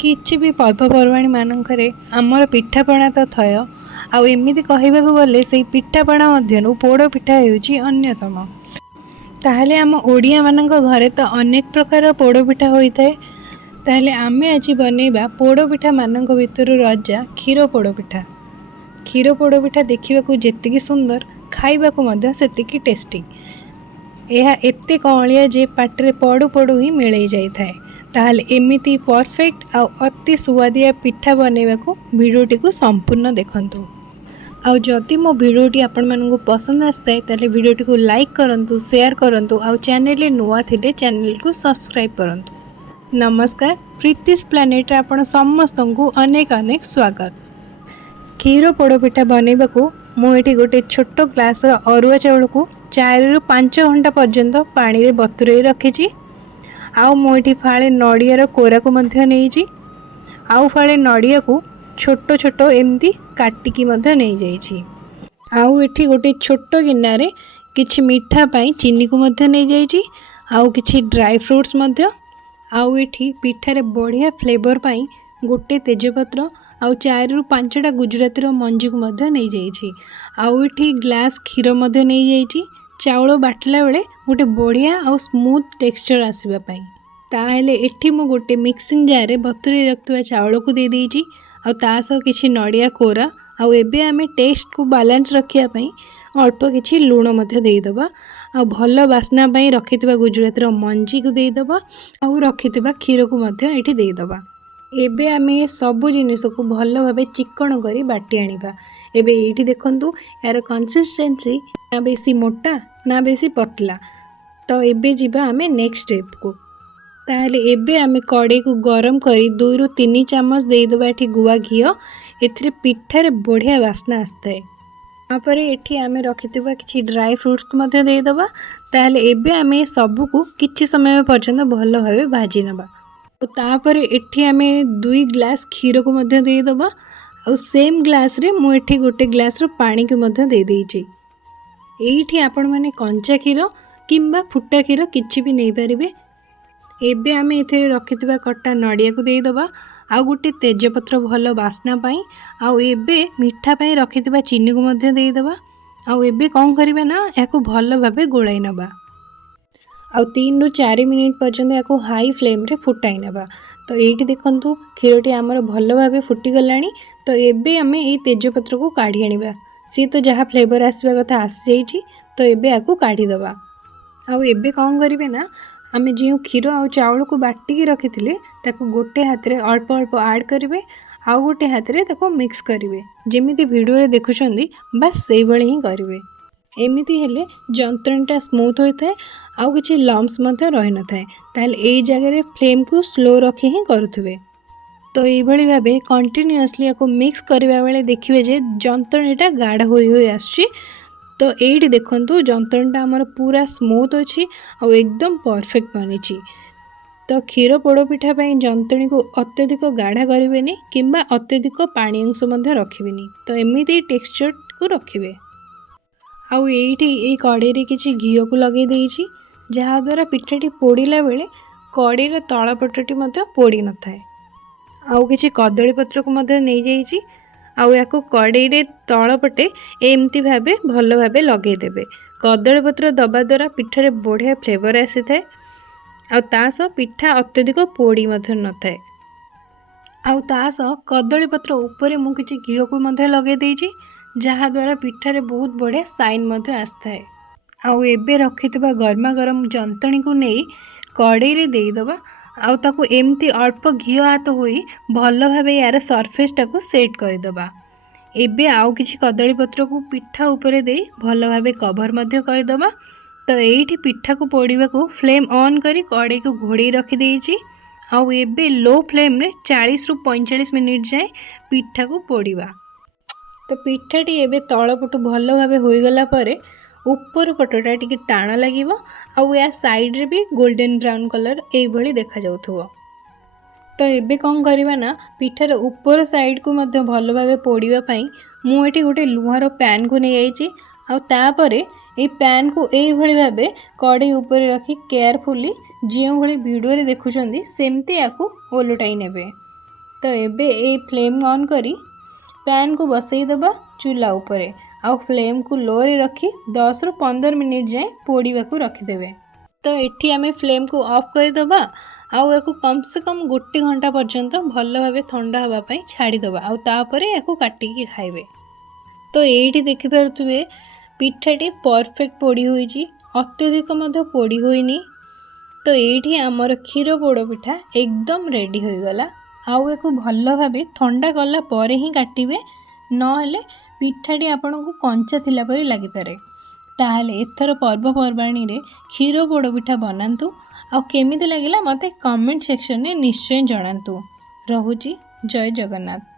किछि भी पर्वपर्वाणी मानकरे आमर पिठापणा तो थय आउ एमिति कहबाकू गले से पिठापणा मध्यनु पोड़ पिठा हेउची अन्यतम। ताहले आम ओडिया मानक घरे तो अनेक प्रकार पोड़ पिठा होई थाए। ताहले आमे आज बनेबा पोड़ पिठा मानक भितर रजा क्षीर पोड़ पिठा। क्षीर पोड़ पिठा देखिबाकू जेतिकी सुंदर खाइबाकू मध्य सेतिकी टेस्टी। यह एते कौलिया जे पाटरे पड़ू पड़ू ही मिलई जाई थाए। ताहले एमिति परफेक्ट आ अति सुवादिया पिठा बनेबाकू वीडियोटी को संपूर्ण देखंतु। आउ जदि मो वीडियोटी आपण मानकू पसंद आस्ताए ताहले वीडियोटी को लाइक करंतु, शेयर करंतु आउ चैनल नुआ थिले चैनल को सब्सक्राइब करंतु। नमस्कार, प्रीतिश प्लानेट रे आपण समस्तंकु अनेक अनेक स्वागत। क्षीर पोड़ पिठा बनेबाकू मुझे गोटे छोट ग्लास अरुआ चाउल को 4 ରୁ 5 घंटा पर्यंत पानी रे बतुरई रखी। आउ मुझे फाळे नड़ियार कोरा को मध्य नहीं आउ फाळे नड़िया को छोट छोट एमती काटिकी मध्य नहीं जाइछि। आउ एठी गोटे छोट गिन्ना रे किछि मीठा पाई चीनी को मध्य नहीं जाइछि आउ किछि ड्राई फ्रूट्स मध्य। आउ एठी पिठारे बढ़िया फ्लेवर पाई गोटे तेजपत्र आउ 4 ରୁ 5टा गुजराती मंजी को मध्य नहीं जाइछि। आउ एठी ग्लास क्षीर मध्य नहीं जाइछि चाउल बाटला बेले गोटे बढ़िया आउ स्मूथ टेक्सचर आसीबा पाई। ताहेले एठी मु गोटे मिक्सिंग जार रे बतुरे रखुवा चाउल को दे देइछि आउ ता सह किछि नड़िया कोरा आउ एबे आमे टेस्ट को बैलेंस रखिया पाई अल्प किछि लूण मध्य देई दबा आउ भल बास्ना पाई रखितबा गुजराती मंजी को देई दबा आउ रखितबा क्षीर को मध्य एठी देई दबा। एबे आमे सबु जिनिस को भल भाबे चिकन करी बाटी आनिबा। एबे एठी देखंतु यार कंसिस्टेंसी ना बेसी मोटा ना बेसी पतला। तो एबे जिबा आमे नेक्स्ट स्टेप को। ताहले एबे आमे कड़े को गरम करी 2 ରୁ 3 चम्मच देई दबा एठी गुआ घियो। एथिरे पिठारे बढ़िया वासना आस्ताए। तापरे एठी आमे रखितबा किछि ड्राई फ्रूट्स को मध्य देई दबा। ताहले एबे आमे सबु को किछि समय पर्यंत भल भाबे भाजी नबा। तापरे एठी आमे 2 ग्लास क्षीर को मध्य देई दबा और सेम ग्लास रे मु एठी गोटे ग्लास रो पानी को मध्य दे देइछि। एठी आपण माने कंचा क्षीर किंबा फुटा क्षीर किछि भी नै परिबे। एबे आमे एथिरे रखितबा कट्टा नड़िया को देई दबा आउ गोटे तेजपत्र भल बास्ना पाई आउ एबे मीठा पाई रखितबा चीनी को मध्य देई दबा आउ एबे कोन करिबा ना याको भल भाबे गोळाई नबा आउ 3 ରୁ 4 मिनिट पर्यंत याको हाई फ्लेम रे फुटाई नबा। तो एठी देखंतु क्षीरटी आमर भल भाबे फुटी गलानी। तो एबे आमे ए तेजपत्र को काढी आनिबा। सी तो जहा फ्लेवर आसबा कथा आस जाइछि। तो एबे याको काढी दबा आउ एबे कोन करिवे ना आमे जे क्षीर आउ चाउल को बाटी के रखिथिले ताको गोटे हाथ रे अल्प अल्प ऐड करिवे आउ गोटे हाथ रे ताको मिक्स करिवे जेमिति वीडियो रे देखुछंदी बस सेही भली ही करिवे। एमिति हेले जंत्रणीटा स्मूथ होता है आउ किछि लम्स मध्य रहि न थाए। ताहले एई जगह रे फ्लेम को स्लो रखि ही करुथुबे। तो एई भली भाबे कंटिन्यूअसली याको मिक्स करबा बेले देखिबे जे जंत्रणीटा गाढ़ होई होई आछी। तो एइठी देखंतु जंत्रणीटा हमर पूरा स्मूथ अछि आउ एकदम परफेक्ट बनिछि। तो क्षीर पोड़ पिठा पई जंत्रणी को अत्यधिक गाढ़ा करिवेनी किंबा अत्यधिक पानी अंश मध्य रखिबेनी। तो एमिति टेक्सचर को रखिबे। आउ एइठी ए कड़े रे किछि घियो को लगे देइछि जहा द्वारा पिठाटी पोड़िला बेले कड़े रे तळ पटटी मध्य पोड़ी न थाए। आउ किछि कदली पत्र को मध्य नै जाइछि आउ याको कड़े रे तळ पटे एम्ति भाबे भल भाबे लगे देबे। कदली पत्र दबा द्वारा पिठारे बढ़िया फ्लेवर आसी थाए आउ तास पिठा अत्यधिक पोड़ी मध्य न थाए। आउ तास कदली पत्र ऊपर मु किछि घियो को मध्य लगे देइछि जहा द्वारा पिठारे बहुत बढ़िया साइन मध्य आस्ताए। आउ एबे रखितबा गरमा गरम जंतणी को नहीं कड़े रे देई दबा आउ ताको एम्ति अल्प घियो हाथ होई भल भाबे यार सरफेस टाको सेट कर दबा। एबे आउ किछि कदली पत्र को पिठा ऊपर देई भल भाबे कवर मध्य कर दबा। तो एइठी पिठा को पोड़ीबा को फ्लेम ऑन करी कड़े को घोड़ी रखी देइछि आउ एबे लो फ्लेम रे 40 ରୁ 45 मिनिट जाए पिठा को पोड़ीबा। तो पिठाटी एबे तळ पटु भल भाबे होई गला परे ऊपर पटटा टिके टाण लागिवो आउ या साइड रे भी गोल्डन ब्राउन कलर एई भली देखा जाउथुवो। तो एबे कोन करिबा ना पिठार ऊपर साइड को मध्य भल भाबे पोड़ीबा पई मु एठी गोटे लुहार पैन को नै आइछि आउ तापरे ए पैन को एई भली भाबे कड़े ऊपर रखी केयरफुली जे भली वीडियो रे देखुचंदी सेमती याकू ओलटाई नेबे। तो एबे ए फ्लेम ऑन करी पैन को बसई दबा चूल्हा उपरे आउ फ्लेम को लो रे रखी 10 रु 15 मिनिट जाए पोड़ा को रखिदेवे। तो एठी आमे फ्लेम को ऑफ करदबा आउ याकू कम से कम 1 घंटा पर्यंत भल भाव ठंडा होगापाई छाड़ीदबा आउ तापरे याकू काटिकी खाइबे। तो एठी देखि पारुथुबे पिठाटी परफेक्ट पोड़ी होईची, अत्यधिक मध्य पोड़ी होईनी। तो एठी आमर क्षीर पोड़ पिठा एकदम रेडी हो गला। आउ याकू भल भाव ठंडा कला परे ही काटिबे, नहेले पिठाटी आपनको कंचा थिला परि लागि पारे। ताहले एथर पर्वपर्वाणी रे क्षीर पोड़ पिठा बनातु आउ केमिति लागिला मते कमेंट सेक्शन में निश्चय जणातु। रहुची जय जगन्नाथ।